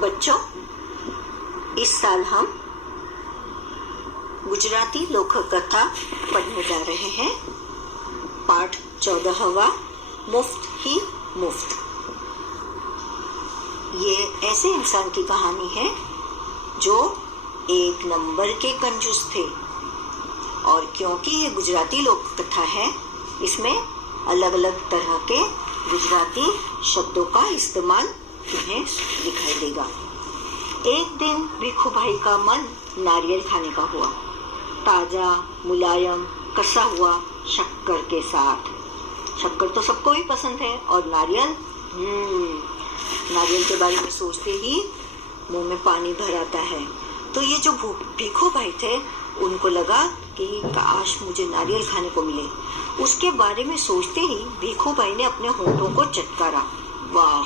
बच्चों, इस साल हम गुजराती लोक कथा पढ़ने जा रहे हैं। पाठ 14वां, मुफ्त ही मुफ्त। ये ऐसे इंसान की कहानी है जो एक नंबर के कंजूस थे, और क्योंकि ये गुजराती लोक कथा है, इसमें अलग अलग तरह के गुजराती शब्दों का इस्तेमाल तुम्हें दिखाई देगा। एक दिन भिखू भाई का मन नारियल खाने का हुआ, ताजा मुलायम कसा हुआ शक्कर के साथ। शक्कर तो सबको ही पसंद है, और नारियल नारियल के बारे में सोचते ही मुंह में पानी भर आता है। तो ये जो भिखू भाई थे, उनको लगा कि काश मुझे नारियल खाने को मिले। उसके बारे में सोचते ही भिखू भाई ने अपने होंठों को चटकारा। वाह,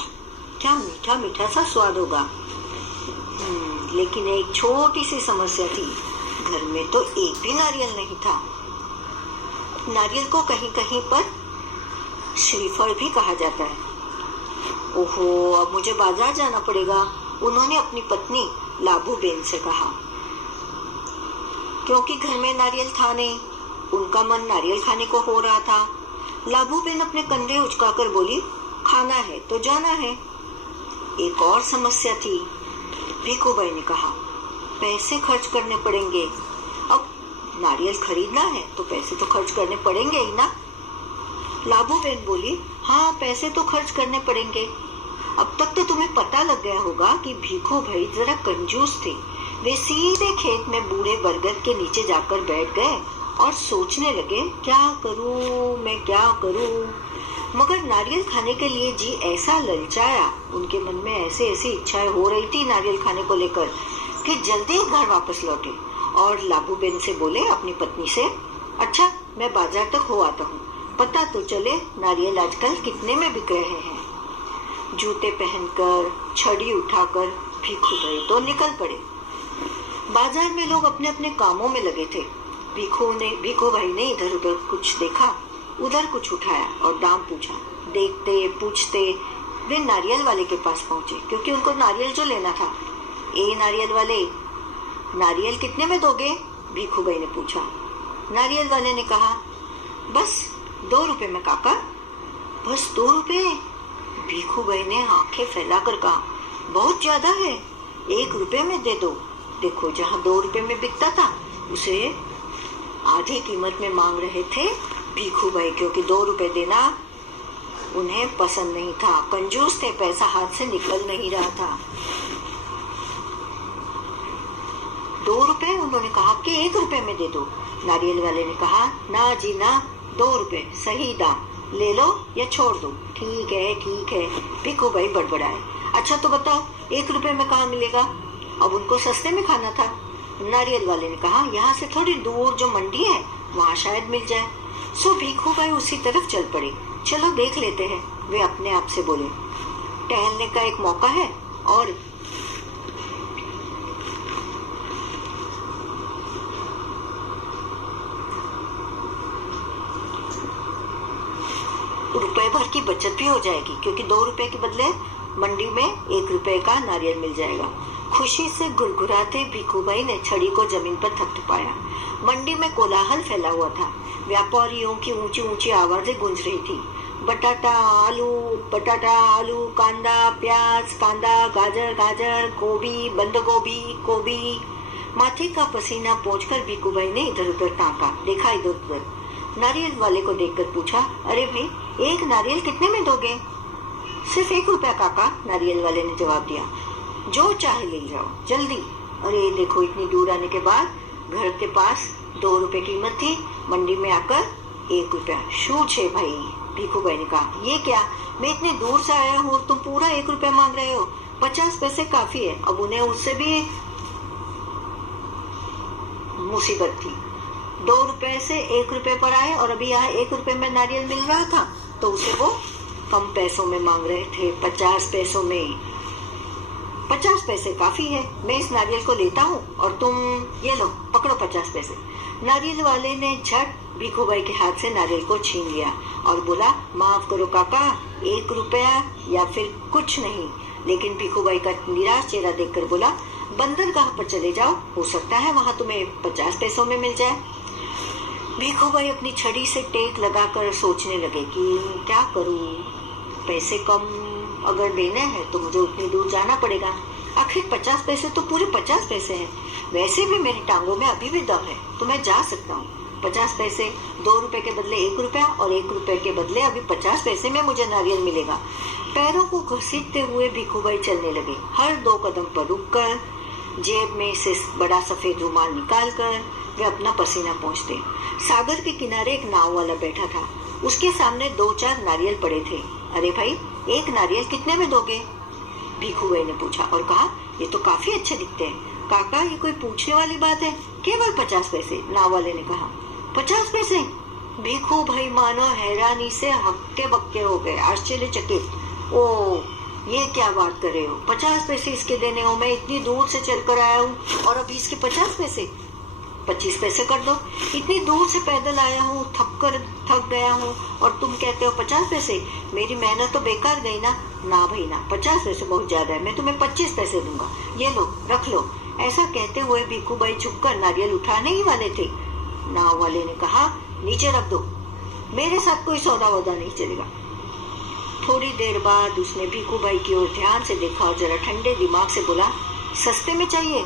क्या मीठा मीठा सा स्वाद होगा। लेकिन एक छोटी सी समस्या थी, घर में तो एक भी नारियल नहीं था। नारियल को कहीं कहीं पर श्रीफल भी कहा जाता है। ओहो, अब मुझे बाजार जाना पड़ेगा, उन्होंने अपनी पत्नी लाभू बेन से कहा। क्योंकि घर में नारियल था नहीं, उनका मन नारियल खाने को हो रहा था। लाभू बेन अपने कंधे उचकाकर बोली, खाना है तो जाना है। एक और समस्या थी। भिखू भाई ने कहा, पैसे खर्च करने पड़ेंगे। अब नारियल खरीदना है तो पैसे तो खर्च करने पड़ेंगे ही ना। लाभू बेन बोली, हाँ पैसे तो खर्च करने पड़ेंगे। अब तक तो तुम्हें पता लग गया होगा कि भिखू भाई जरा कंजूस थे। वे सीधे खेत में बूढ़े बरगद के नीचे जाकर बैठ गए और सोचने लगे, क्या करूं मैं, क्या करूं। मगर नारियल खाने के लिए जी ऐसा ललचाया, उनके मन में ऐसे ऐसी इच्छाएं हो रही थी नारियल खाने को लेकर, कि जल्दी घर वापस लौटे और लाभू बेन से बोले अपनी पत्नी से, अच्छा मैं बाजार तक हो आता हूँ, पता तो चले नारियल आजकल कितने में बिक रहे हैं। जूते पहनकर, छड़ी उठाकर भिखू भाई तो निकल पड़े। बाजार में लोग अपने अपने कामों में लगे थे। भिखू भाई ने इधर उधर कुछ देखा, उधर कुछ उठाया और दाम पूछा। देखते पूछते वे नारियल वाले के पास पहुंचे, क्योंकि उनको नारियल जो लेना था। ए नारियल वाले, नारियल कितने में दोगे? भिखू भाई ने पूछा। नारियल वाले ने कहा, बस 2 रुपए में काका। बस 2 रुपए? भिखू भाई ने आंखें फैलाकर कहा, बहुत ज्यादा है, 1 रुपए में दे दो। देखो, जहाँ 2 रुपए में बिकता था, उसे आधी कीमत में मांग रहे थे भिखू भाई, क्योंकि 2 रुपए देना उन्हें पसंद नहीं था। कंजूस थे, पैसा हाथ से निकल नहीं रहा था। 2 रुपए उन्होंने कहा कि 1 रुपए में दे दो। नारियल वाले ने कहा, ना जी ना, 2 रुपए सही दाम, ले लो या छोड़ दो। ठीक है। भिखू भाई बड़बड़ाए, अच्छा तो बताओ 1 रुपए में कहाँ मिलेगा? अब उनको सस्ते में खाना था। नारियल वाले ने कहा, यहाँ से थोड़ी दूर जो मंडी है, वहाँ शायद मिल जाए। सो भिखू भाई उसी तरफ चल पड़े। चलो देख लेते हैं, वे अपने आप से बोले। टहलने का एक मौका है, और रुपए भर की बचत भी हो जाएगी, क्योंकि 2 रुपए के बदले मंडी में 1 रुपए का नारियल मिल जाएगा। खुशी से गुड़गुड़ाते भिखू भाई ने छड़ी को जमीन पर थपथपाया। मंडी में कोलाहल फैला हुआ था। व्यापारियों की ऊंची ऊंची आवाजें गूंज रही थी। बटाटा आलू, कांदा प्याज, कांदा गाजर गाजर, गोभी बंद गोभी। माथे का पसीना पोंछकर भिखू भाई ने इधर उधर ताका, देखा इधर उधर। नारियल वाले को देखकर पूछा, अरे भाई, 1 नारियल कितने में दोगे? सिर्फ 1 रुपया काका, नारियल वाले ने जवाब दिया। जो चाहे ले जाओ, जल्दी। अरे देखो, इतनी दूर आने के बाद घर के पास 2 रुपए कीमत थी, मंडी में आकर 1 रुपया। शू छे भाई, भिखू भाई ने कहा, ये क्या, मैं इतनी दूर से आया हूँ और तुम पूरा 1 रुपया मांग रहे हो? 50 पैसे काफी है। अब उन्हें उससे भी मुसीबत थी। 2 रुपए से 1 रुपए पर आए, और अभी यहाँ 1 रुपए में नारियल मिल रहा था, तो उसे वो कम पैसों में मांग रहे थे, 50 पैसों में। 50 पैसे काफी है, मैं इस नारियल को लेता हूँ और तुम ये लो, पकड़ो 50 पैसे। नारियल वाले ने झट भिखू भाई के हाथ से नारियल को छीन लिया और बोला, माफ करो काका, 1 रुपया या फिर कुछ नहीं। लेकिन भिखू भाई का निराश चेहरा देखकर बोला, बंदरगाह पर चले जाओ, हो सकता है वहां तुम्हें 50 पैसों में मिल जाए। भिखू भाई अपनी छड़ी से टेक लगाकर सोचने लगे कि क्या करूं, पैसे कम अगर देने हैं तो मुझे उतनी दूर जाना पड़ेगा। आखिर 50 पैसे तो पूरे 50 पैसे हैं। वैसे भी मेरी टांगों में अभी भी दम है तो मैं जा सकता हूँ। 50 पैसे, 2 रुपए के बदले 1 रुपया और 1 रुपए के बदले अभी 50 पैसे में मुझे नारियल मिलेगा। पैरों को घसीटते हुए भिखू भाई चलने लगे। हर 2 कदम पर रुककर जेब में से बड़ा सफेद रुमाल निकालकर वे अपना पसीना पोंछते। सागर के किनारे एक नाव वाला बैठा था। उसके सामने 2-4 नारियल पड़े थे। अरे भाई, 1 नारियल कितने में दोगे? भिखू भाई ने पूछा और कहा, ये तो काफी अच्छे दिखते हैं। काका, ये कोई पूछने वाली बात है? केवल 50 पैसे, नाव वाले ने कहा। 50 पैसे? भिखू भाई मानो हैरानी से हक्के बक्के हो गए, आश्चर्यचकित। ओ, ये क्या बात कर रहे हो? 50 पैसे इसके देने हो? मैं इतनी दूर से चलकर आया हूँ और अभी इसके 50 पैसे? 25 पैसे कर दो। इतनी दूर से पैदल आया हूँ, थक गया हूँ और तुम कहते हो 50 पैसे? मेरी मेहनत तो बेकार गई ना। ना भाई ना, 50 पैसे बहुत ज्यादा है, मैं तुम्हें 25 पैसे दूंगा। ये लो, रख लो। ऐसा कहते हुए भिखू भाई झुककर नारियल उठाने ही वाले थे। नाव वाले ने कहा, नीचे रख दो, मेरे साथ कोई सौदा वौदा नहीं चलेगा। थोड़ी देर बाद उसने भिखू भाई की ओर ध्यान से देखा और जरा ठंडे दिमाग से बोला, सस्ते में चाहिए?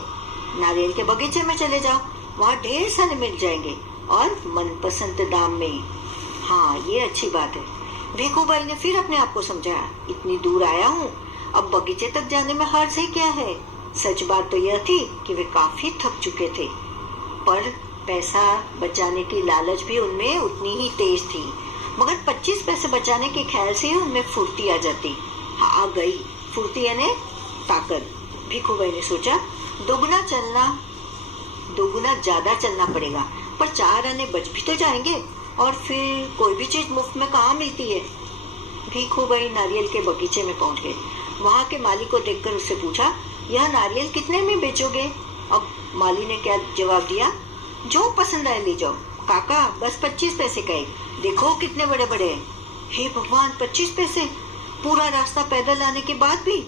नारियल के बगीचे में चले जाओ, वहाँ ढेर सारे मिल जाएंगे और मनपसंद दाम में। हाँ, ये अच्छी बात है। भिखू भाई ने फिर अपने आप को समझाया, इतनी दूर आया हूँ, अब बगीचे तक जाने में हर्ज ही क्या है। सच बात तो यह थी कि वे काफी थक चुके थे, पर पैसा बचाने की लालच भी उनमें उतनी ही तेज थी। मगर 25 पैसे बचाने के ख्याल से ही उनमें फुर्ती आ जाती। आ गई फुर्ती यानी ताकत। भिखू भाई ने सोचा, दोगुना ज्यादा चलना पड़ेगा, पर 4 आने बच भी तो जाएंगे और फिर कोई भी चीज मुफ्त में कहाँ मिलती है। भिखू भाई नारियल के बगीचे में पहुंच गए। वहां के माली को देखकर उससे पूछा, यह नारियल कितने में बेचोगे? अब माली ने क्या जवाब दिया, जो पसंद आए ले जाओ। काका, बस 25 पैसे का एक, देखो कितने बड़े बड़े हैं। हे भगवान, 25 पैसे? पूरा रास्ता पैदल आने के बाद भी?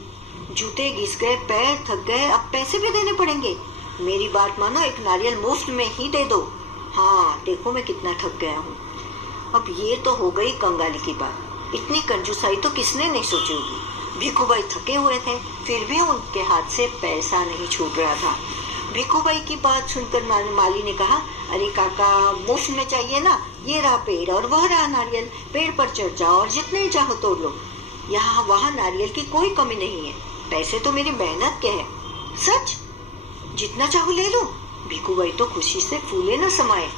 जूते घिस गए, पैर थक गए, अब पैसे भी देने पड़ेंगे। मेरी बात मानो, एक नारियल मुफ्त में ही दे दो। हाँ, देखो मैं कितना थक गया हूँ। अब ये तो हो गई कंगाली की बात। इतनी कंजूसाई तो किसने नहीं सोची होगी। भिखू भाई थके हुए थे, फिर भी उनके हाथ से पैसा नहीं छूट रहा था। भिखू भाई की बात सुनकर माली ने कहा, अरे काका, मुफ्त में चाहिए ना, ये रहा पेड़ और वह रहा नारियल, पेड़ पर चढ़ जाओ और जितने चाहो तोड़ लो। यहाँ वहाँ नारियल की कोई कमी नहीं है, पैसे तो मेरी मेहनत के हैं। सच? जितना चाहो ले लो। भिखू भाई तो खुशी से फूले न समाये।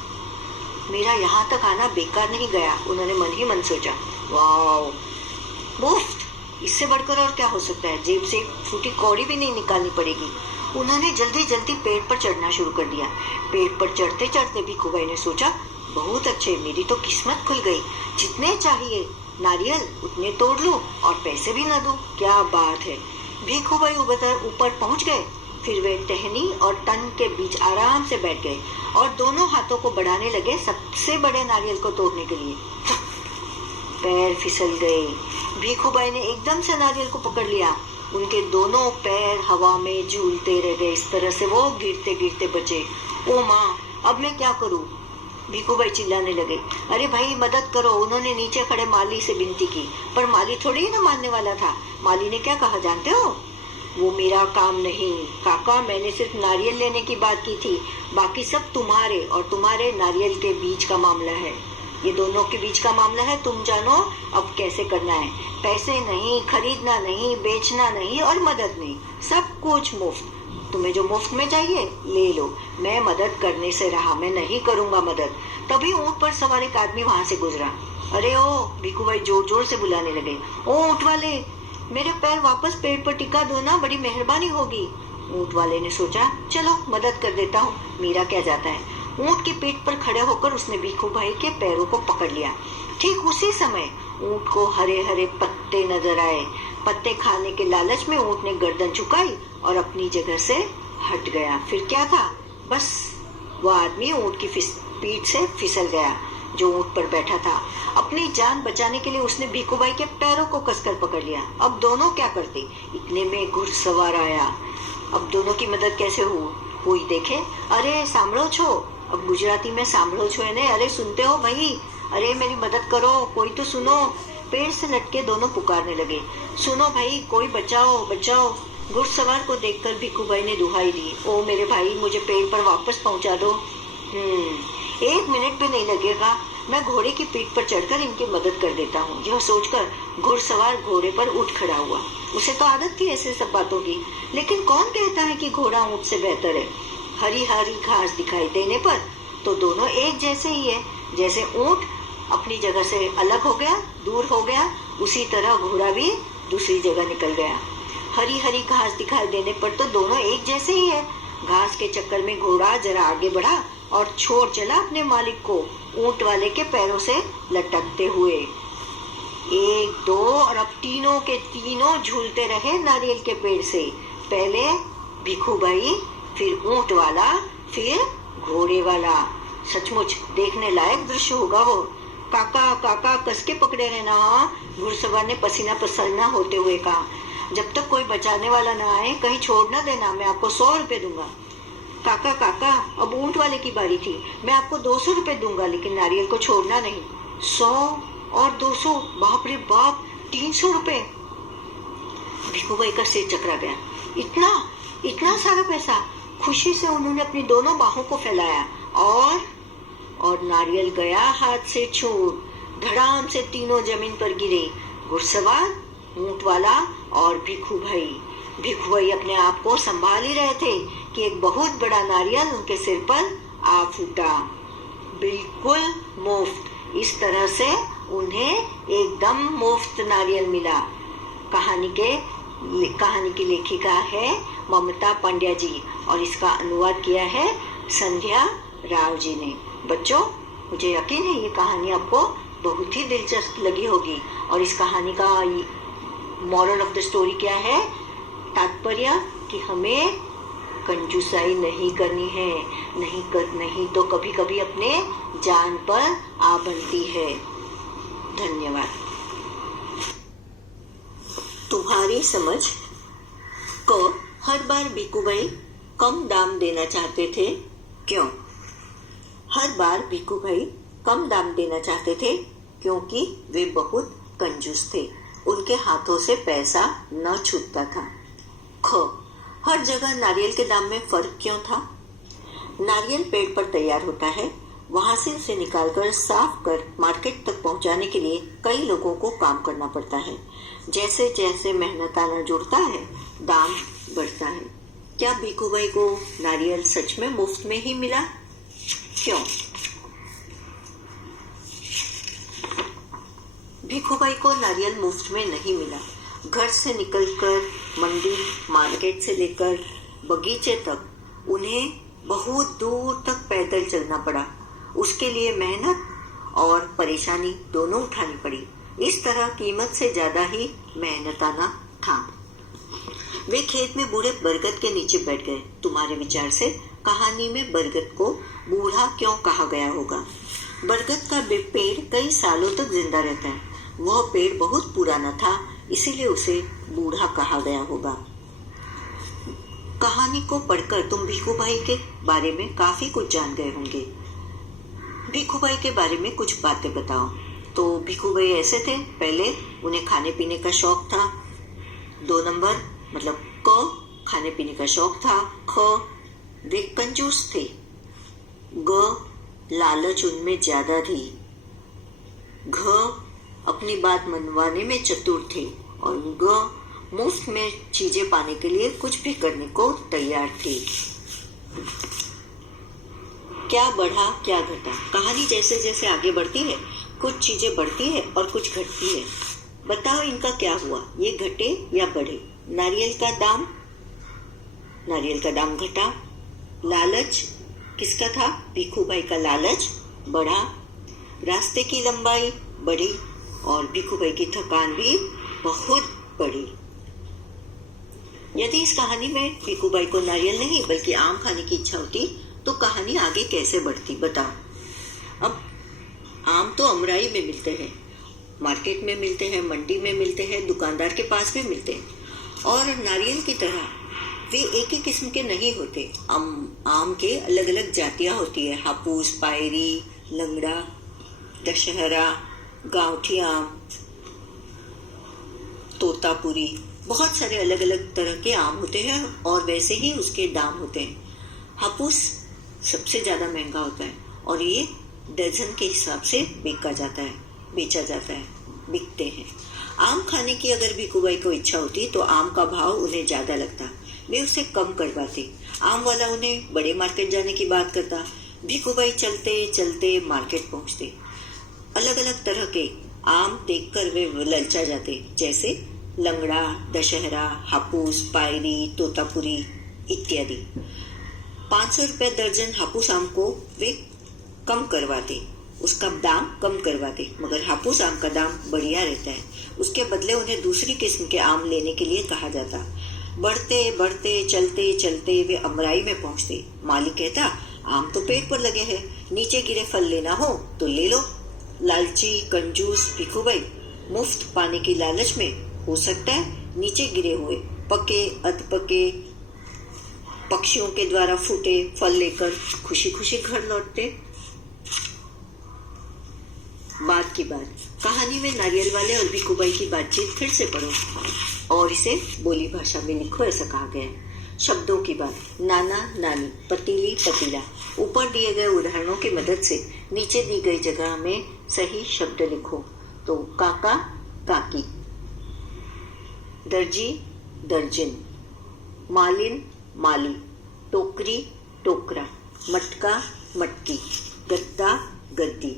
मेरा यहाँ तक आना बेकार नहीं गया, उन्होंने मन ही मन सोचा। वाह, मुफ्त, इससे बढ़कर और क्या हो सकता है। जेब से एक फूटी कौड़ी भी नहीं निकालनी पड़ेगी। उन्होंने जल्दी जल्दी पेड़ पर चढ़ना शुरू कर दिया। पेड़ पर चढ़ते चढ़ते भिखू भाई ने सोचा, बहुत अच्छे, मेरी तो किस्मत खुल गई। जितने चाहिए नारियल उतने तोड़ लो और पैसे भी न दो। क्या बात है। भिखू भाई ऊपर पहुंच गए। फिर वे टहनी और तन के बीच आराम से बैठ गए और दोनों हाथों को बढ़ाने लगे सबसे बड़े नारियल को तोड़ने के लिए। पैर फिसल गए। भिखू भाई ने एकदम से नारियल को पकड़ लिया। उनके दोनों पैर हवा में झूलते रह गए। इस तरह से वो गिरते गिरते बचे। ओ माँ, अब मैं क्या करूं? भिखू भाई चिल्लाने लगे। अरे भाई, मदद करो। उन्होंने नीचे खड़े माली से विनती की, पर माली थोड़ी ही ना मानने वाला था। माली ने क्या कहा जानते हो? वो मेरा काम नहीं काका, मैंने सिर्फ नारियल लेने की बात की थी, बाकी सब तुम्हारे और तुम्हारे नारियल के बीच का मामला है। ये दोनों के बीच का मामला है, तुम जानो अब कैसे करना है। पैसे नहीं, खरीदना नहीं, बेचना नहीं और मदद नहीं, सब कुछ मुफ्त। तुम्हें जो मुफ्त में चाहिए ले लो। मैं मदद करने से रहा, मैं नहीं करूंगा मदद। तभी ऊंट पर सवार एक आदमी वहां से गुजरा। अरे ओ, भिखू भाई जोर जोर से बुलाने लगे। ओ ऊंट वाले, मेरे पैर वापस पेड़ पर टिका दो ना, बड़ी मेहरबानी होगी। ऊंट वाले ने सोचा, चलो मदद कर देता हूँ, मेरा क्या जाता है। ऊंट की पीठ पर खड़े होकर उसने भिखू भाई के पैरों को पकड़ लिया। ठीक उसी समय ऊंट को हरे हरे पत्ते नजर आए। पत्ते खाने के लालच में ऊंट ने गर्दन झुकाई और अपनी जगह से हट गया। फिर क्या था, बस वो आदमी ऊंट की पीठ से फिसल गया। जो ऊंट पर बैठा था। अपनी जान बचाने के लिए उसने भीखूभाई के पैरों को कसकर पकड़ लिया। अब दोनों क्या करते, इतने में घुड़सवार आया। अब दोनों की मदद कैसे हुई देखे। अरे सांभळो छो, अब गुजराती में सांभळो छो है, अरे सुनते हो भाई, अरे मेरी मदद करो, कोई तो सुनो। पेड़ से लटके दोनों पुकारने लगे, सुनो भाई, कोई बचाओ बचाओ। घुड़सवार को देखकर भीखूभाई ने दुहाई दी, ओ मेरे भाई, मुझे पेड़ पर वापस पहुंचा दो। 1 मिनट भी नहीं लगेगा, मैं घोड़े की पीठ पर चढ़कर इनकी मदद कर देता हूँ। यह सोचकर घुड़सवार घोड़े पर उठ खड़ा हुआ। उसे तो आदत थी ऐसे सब बातों की, लेकिन कौन कहता है कि घोड़ा ऊंट से बेहतर है। हरी हरी घास दिखाई देने पर तो दोनों एक जैसे ही है। जैसे ऊंट अपनी जगह से अलग हो गया, दूर हो गया, उसी तरह घोड़ा भी दूसरी जगह निकल गया। हरी हरी घास दिखाई देने पर तो दोनों एक जैसे ही है। घास के चक्कर में घोड़ा जरा आगे बढ़ा और छोड़ चला अपने मालिक को ऊंट वाले के पैरों से लटकते हुए। 1 2 और अब तीनों के तीनों झूलते रहे नारियल के पेड़ से। पहले भीखूभाई, फिर ऊंट वाला, फिर घोड़े वाला। सचमुच देखने लायक दृश्य होगा वो। काका काका कसके पकड़े रहना। घुड़सवार ने पसीना पसीना होते हुए कहा, जब तक कोई बचाने वाला ना आए कहीं छोड़ ना देना, मैं आपको 100 रुपए दूंगा। काका काका, अब ऊंट वाले की बारी थी, मैं आपको 200 रुपए दूंगा, लेकिन नारियल को छोड़ना नहीं। 100 और 200, बाप रे बाप, 300 रुपए। भीखूभाई का सिर चकरा गया। इतना इतना सारा पैसा। खुशी से उन्होंने अपनी दोनों बाहों को फैलाया और नारियल गया हाथ से छूट। धड़ाम से तीनों जमीन पर गिरे, घुड़सवार, ऊंट वाला और भीखूभाई। भीखूभाई अपने आप को संभाल ही रहे थे कि एक बहुत बड़ा नारियल उनके सिर पर आ फूटा, बिल्कुल मुफ्त। इस तरह से उन्हें एकदम मुफ्त नारियल मिला। कहानी की लेखिका है ममता पांड्या जी और इसका अनुवाद किया है संध्या राव जी ने। बच्चों, मुझे यकीन है ये कहानी आपको बहुत ही दिलचस्प लगी होगी। और इस कहानी का मॉरल ऑफ द स्टोरी क्या है, तात्पर्य कि हमें कंजूसाई नहीं करनी है, नहीं तो कभी कभी अपने जान पर आ बनती है। धन्यवाद। तुम्हारी समझ को हर बार भीखूभाई कम दाम देना चाहते थे, क्यों? हर बार भीखूभाई कम दाम देना चाहते थे क्योंकि वे बहुत कंजूस थे, उनके हाथों से पैसा न छूटता था। ख, हर जगह नारियल के दाम में फर्क क्यों था? नारियल पेड़ पर तैयार होता है, वहां से उसे निकालकर साफ कर मार्केट तक पहुंचाने के लिए कई लोगों को काम करना पड़ता है। जैसे जैसे मेहनताना जुड़ता है, दाम बढ़ता है। क्या भीखूभाई को नारियल सच में मुफ्त में ही मिला? क्यों? भीखूभाई को नारियल मुफ्त में नहीं मिला। घर से निकलकर मंडी, मार्केट से लेकर बगीचे तक उन्हें बहुत दूर तक पैदल चलना पड़ा। उसके लिए मेहनत और परेशानी दोनों उठानी पड़ी। इस तरह कीमत से ज्यादा ही मेहनताना था। वे खेत में बूढ़े बरगद के नीचे बैठ गए। तुम्हारे विचार से कहानी में बरगद को बूढ़ा क्यों कहा गया होगा? बरगद का पेड़ कई सालों तक जिंदा रहता है। वह पेड़ बहुत पुराना था, इसीलिए उसे बूढ़ा कहा गया होगा। कहानी को पढ़कर तुम भीखूभाई के बारे में काफी कुछ जान गए होंगे। भीखूभाई के बारे में कुछ बातें बताओ। तो भीखूभाई ऐसे थे, पहले उन्हें खाने पीने का शौक था। 2 नंबर मतलब क, खाने पीने का शौक था। ख, वे कंजूस थे। ग, लालच उनमें ज्यादा थी। घ, अपनी बात मनवाने में चतुर थे। और ग, मुफ्त में चीजें पाने के लिए कुछ भी करने को तैयार थे। क्या बढ़ा क्या घटा? कहानी जैसे जैसे आगे बढ़ती है, कुछ चीजें बढ़ती है और कुछ घटती है। बताओ इनका क्या हुआ? ये घटे या बढ़े? नारियल का दाम घटा। लालच किसका था? भीखूभाई का लालच बढ़ा। रास्ते की लंबाई बढ़ी और भीखूभाई की थकान भी बहुत बढ़ी। यदि इस कहानी में भीखूभाई को नारियल नहीं बल्कि आम खाने की इच्छा होती तो कहानी आगे कैसे बढ़ती? बताओ। अब आम तो अमराई में मिलते हैं, मार्केट में मिलते हैं, मंडी में मिलते हैं, दुकानदार के पास भी मिलते हैं। और नारियल की तरह वे एक ही किस्म के नहीं होते। आम के अलग अलग जातियां होती है, हापूस, पायरी, लंगड़ा, दशहरा, गांवठी आम, तोतापुरी, बहुत सारे अलग अलग तरह के आम होते हैं और वैसे ही उसके दाम होते हैं। हापूस सबसे ज्यादा महंगा होता है और ये दर्जन के हिसाब से बेचा जाता है, बिकते हैं। आम खाने की अगर भिखूभाई को इच्छा होती तो आम का भाव उन्हें ज्यादा लगता, वे उसे कम करवाते। आम वाला उन्हें बड़े मार्केट जाने की बात करता। भिखूभाई चलते चलते मार्केट पहुंचते। अलग अलग तरह के आम देखकर वे ललचा जाते, जैसे लंगड़ा, दशहरा, हापूस, पायरी, तोतापुरी इत्यादि। 500 रुपए दर्जन हापूस आम को वे कम करवाते, उसका दाम कम करवाते, मगर हापूस आम का दाम बढ़िया रहता है। उसके बदले उन्हें दूसरी किस्म के आम लेने के लिए कहा जाता। बढ़ते बढ़ते चलते चलते वे अमराई में पहुंचते। मालिक कहता, आम तो पेड़ पर लगे हैं, नीचे गिरे फल लेना हो तो ले लो। लालची कंजूस भिखूभाई मुफ्त पाने की लालच में हो सकता है नीचे गिरे हुए पके अधपके पक्षियों के द्वारा फूटे फल लेकर खुशी खुशी घर लौटते। बात की बात, कहानी में नारियल वाले और भिखूभाई की बातचीत फिर से पढ़ो और इसे बोली भाषा में लिखो, ऐसा कहा गया है। शब्दों की बात, नाना नानी, पतीली पतीला। ऊपर दिए गए उदाहरणों की मदद से नीचे दी गई जगह में सही शब्द लिखो। तो काका काकी, दर्जी दर्जन, मालिन माली, टोकरी टोकरा, मटका मटकी, गद्दा गद्दी।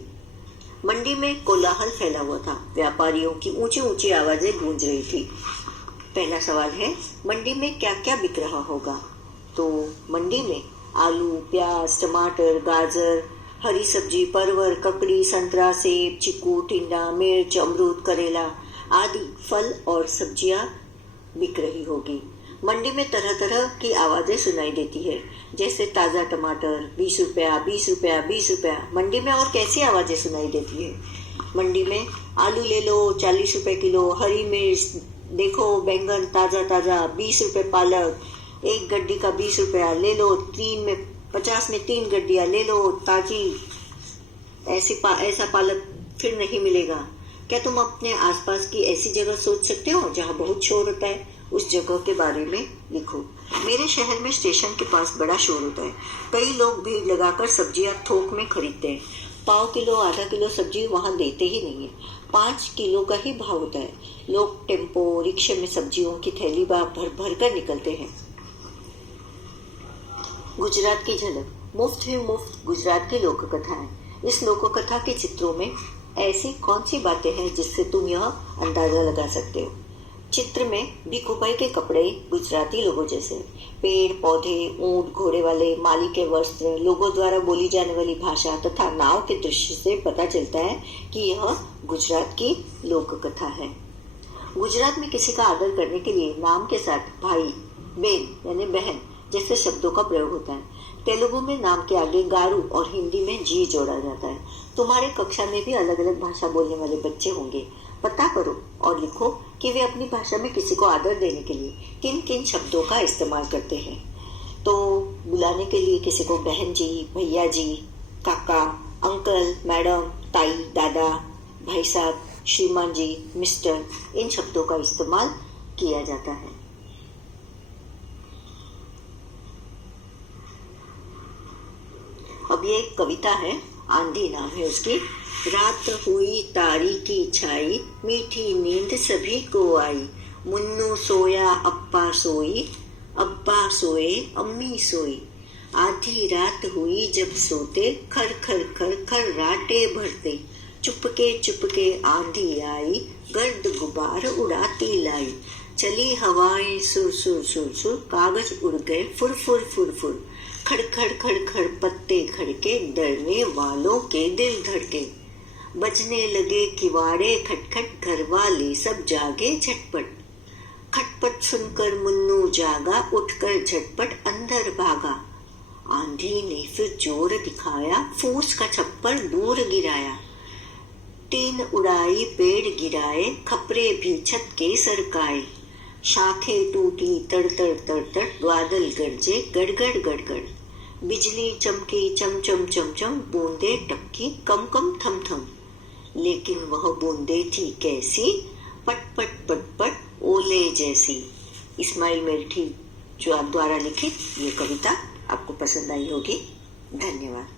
मंडी में कोलाहल फैला हुआ था। व्यापारियों की ऊंची ऊंची आवाजें गूंज रही थी। पहला सवाल है, मंडी में क्या क्या बिक रहा होगा? तो मंडी में आलू, प्याज, टमाटर, गाजर, हरी सब्जी, परवल, ककड़ी, संतरा, सेब, चीकू, टिंडा, मिर्च, अमरूद, करेला आदि फल और सब्जियां बिक रही होगी। मंडी में तरह तरह की आवाजें सुनाई देती है, जैसे ताजा टमाटर 20 रुपया, 20 रुपया, 20 रुपया। मंडी में और कैसी आवाजें सुनाई देती है? मंडी में आलू ले लो 40 रुपए किलो, हरी मिर्च देखो, बैंगन ताजा ताजा 20 रुपए, पालक एक गड्डी का 20 रुपया ले लो, 50 में 3 गड्डियां ले लो ताजी। ऐसा पालक फिर नहीं मिलेगा। क्या तुम अपने आसपास की ऐसी जगह सोच सकते हो जहाँ बहुत शोर होता है? उस जगह के बारे में लिखो। मेरे शहर में स्टेशन के पास बड़ा शोर होता है। कई लोग भीड़ लगाकर सब्जियां थोक में खरीदते हैं। पाव किलो, आधा किलो सब्जी वहां देते ही नहीं है, 5 किलो का ही भाव होता है। लोग टेम्पो रिक्शे में सब्जियों की थैली भर भर कर निकलते हैं। गुजरात की झलक, मुफ्त ही मुफ्त गुजरात की लोक कथा है। इस लोक कथा के चित्रों में ऐसी कौन सी बातें हैं जिससे तुम यह अंदाजा लगा सकते हो? चित्र में भिखूभाई के कपड़े गुजराती लोगों जैसे, पेड़ पौधे, ऊंट घोड़े वाले, माली के वस्त्र, लोगों द्वारा बोली जाने वाली भाषा तथा नाव के दृश्य से पता चलता है कि यह गुजरात की लोक कथा है। गुजरात में किसी का आदर करने के लिए नाम के साथ भाई, बेन यानी बहन जैसे शब्दों का प्रयोग होता है। तेलुगु में नाम के आगे गारू और हिंदी में जी जोड़ा जाता है। तुम्हारे कक्षा में भी अलग अलग भाषा बोलने वाले बच्चे होंगे। पता करो और लिखो कि वे अपनी भाषा में किसी को आदर देने के लिए किन किन शब्दों का इस्तेमाल करते हैं। तो बुलाने के लिए किसी को बहन जी, भैया जी, काका, अंकल, मैडम, ताई, दादा, भाई साहब, श्रीमान जी, मिस्टर, इन शब्दों का इस्तेमाल किया जाता है। अब ये एक कविता है, आंधी नाम है उसकी। रात हुई तारीकी छाई, मीठी नींद सभी को आई। मुन्नू सोया अप्पा सोई, अब्बा सोए अम्मी सोई। आधी रात हुई जब सोते, खर खर खर खर राटे भरते। चुपके चुपके आंधी आई, गर्द गुबार उड़ाती लाई। चली हवाएं सुर सुर सुर सुर, कागज उड़ गए फुर फुर फुर फुर। खड़ खड़ खड़ खड़ पत्ते खड़के, डरने वालों के दिल धड़के। बजने लगे किवाड़े खटखट, घर वाले सब जागे झटपट। खटपट सुनकर मुन्नू जागा, उठकर झटपट अंदर भागा। आंधी ने फिर जोर दिखाया, फूस का छप्पर दूर गिराया। टीन उड़ाई पेड़ गिराए, खपरे भी छत के सरकाए, शाखे टूटी तड़ तड़ तड़ तड़, बादल गरजे गड़गड़ गड़गड़, बिजली चमकी चम चम चम चम, बूंदे टपकी कम कम थम थम, लेकिन वह बूंदे थी कैसी, पट पट पट पट ओले जैसी। इस्माइल मेरठी द्वारा लिखित ये कविता आपको पसंद आई होगी। धन्यवाद।